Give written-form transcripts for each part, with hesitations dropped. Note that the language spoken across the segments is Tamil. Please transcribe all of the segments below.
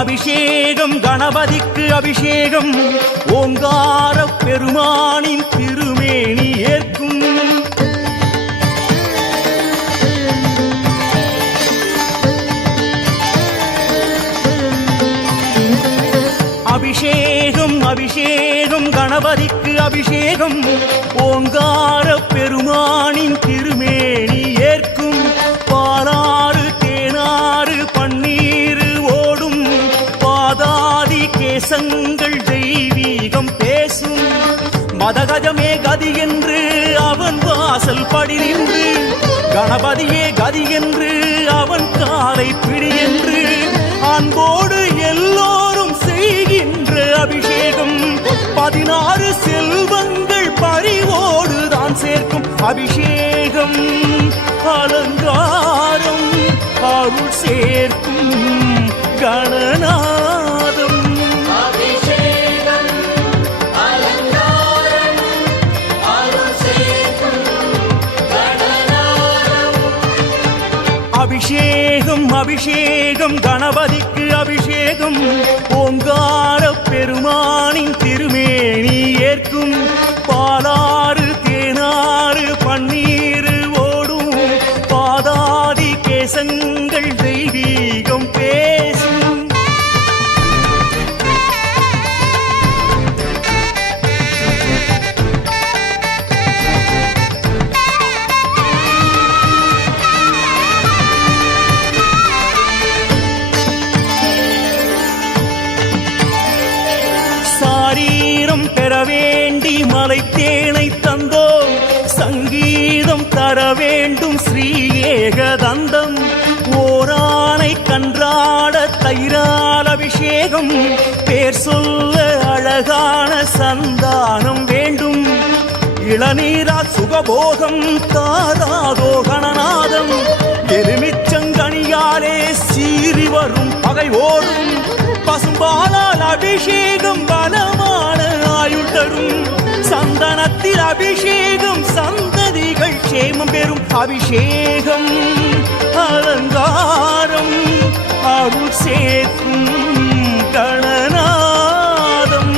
அபிஷேகம் கணபதிக்கு அபிஷேகம் ஓங்கார பெருமானின் திருமேனி ஏற்கும். அபிஷேகம் அபிஷேகம் கணபதிக்கு அபிஷேகம் ஓங்கார பெருமானின் திருமேனி ஏற்கும். பாலாறு தேனாறு பன்னீர் ஓடும் பாதாதி கேசங்கள் தெய்வீகம் பேசும். மதகஜமே கதி என்று அவன் வாசல் படி நின்று கணபதியே கதி என்று அவன் காலை பிடி என்று அன்போடு எல்லோரும் செய்கின்ற அபிஷேகம் 16 செல்வங்கள் பறிவோடு தான் சேர்க்கும் அபிஷேகம். அலங்காரம் அருள் சேர்க்கும் கணநாதம். அபிஷேகம் அபிஷேகம் கணபதிக்கு அபிஷேகம் ஓங்கார பெருமானின் திருமேனி ஏற்கும். பாலாறு தேனாறு பன்னீர் ஓடும் பாதாதி கேசங்கள் தெய்வீகம் பேசும். சாரீரம் பெற வேண்டி மலை தேனை தந்தோம். சங்கீதம் தர வேண்டும் ஸ்ரீ ஏகதந்தம். ஓரானை கன்றாட தயிரால் அபிஷேகம். பேர் சொல்ல அழகான சந்தானம் வேண்டும். இளநீரா சுகபோகம் தாராதோ கணநாதம். எலுமிச்சங்கனியாலே சீறி வரும் பகை ஓடும். பசும்பாலால் அபிஷேகம் பலமான ஆயுள் தரும். சந்தனத்தில் அபிஷேகம் சந்ததிகள் சேமம் பெறும் அபிஷேகம். அலங்காரம் அருள் சேர்க்கும் கணநாதம்.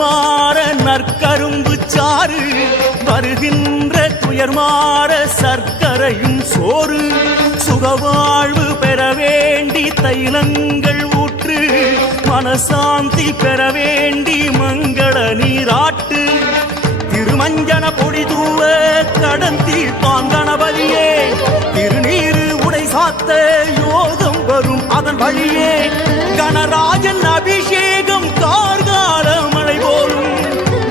மாற நற்கரும்பு சாறு வருகின்ற துயர் மாற சர்க்கரையும் சோறு. சுகவாழ்வு பெற வேண்டி தைலங்கள் ஊற்று. மனசாந்தி பெற வேண்டி மங்கள நீராட்டு. திருமஞ்சன பொடி தூவ கடன் தீர்ப்பான் கணபதியே. திருநீரு உடை சாத்த யோகம் வரும் அதன் வழியே. கணராஜன் அபிஷேகம் கார்கால மழை போலும்.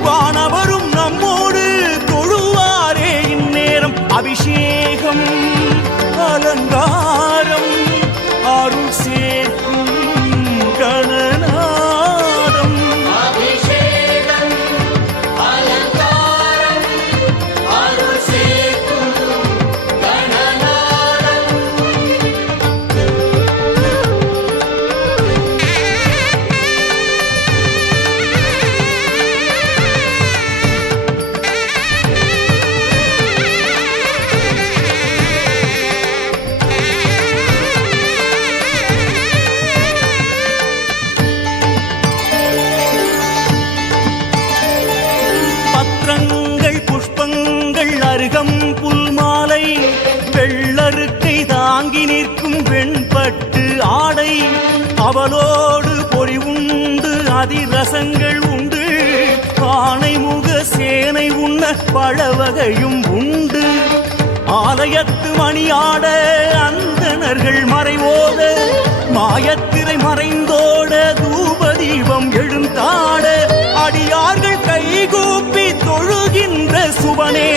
வானவரும் நம்மோடு தொழுவாரே இந்நேரம். அபிஷேகம் அலங்காரம் அருள் சேர்க்கும் கணநாதம். அருகம் புல் மாலை வெள்ளருக்கை தாங்கி நிற்கும் வெண்பட்டு ஆடை. அவளோடு பொறி உண்டு அதிரசங்கள் உண்டு. ஆனை முக சேனை உண்ண பழவகையும் உண்டு. ஆலயத்து மணியாட அந்தணர்கள் மறைவோட. மாயத்திரை மறைந்தோட தூப தீபம் எழுந்தாட. அடியார்கள் கைகூப்பி தொழுகின்ற சுபனே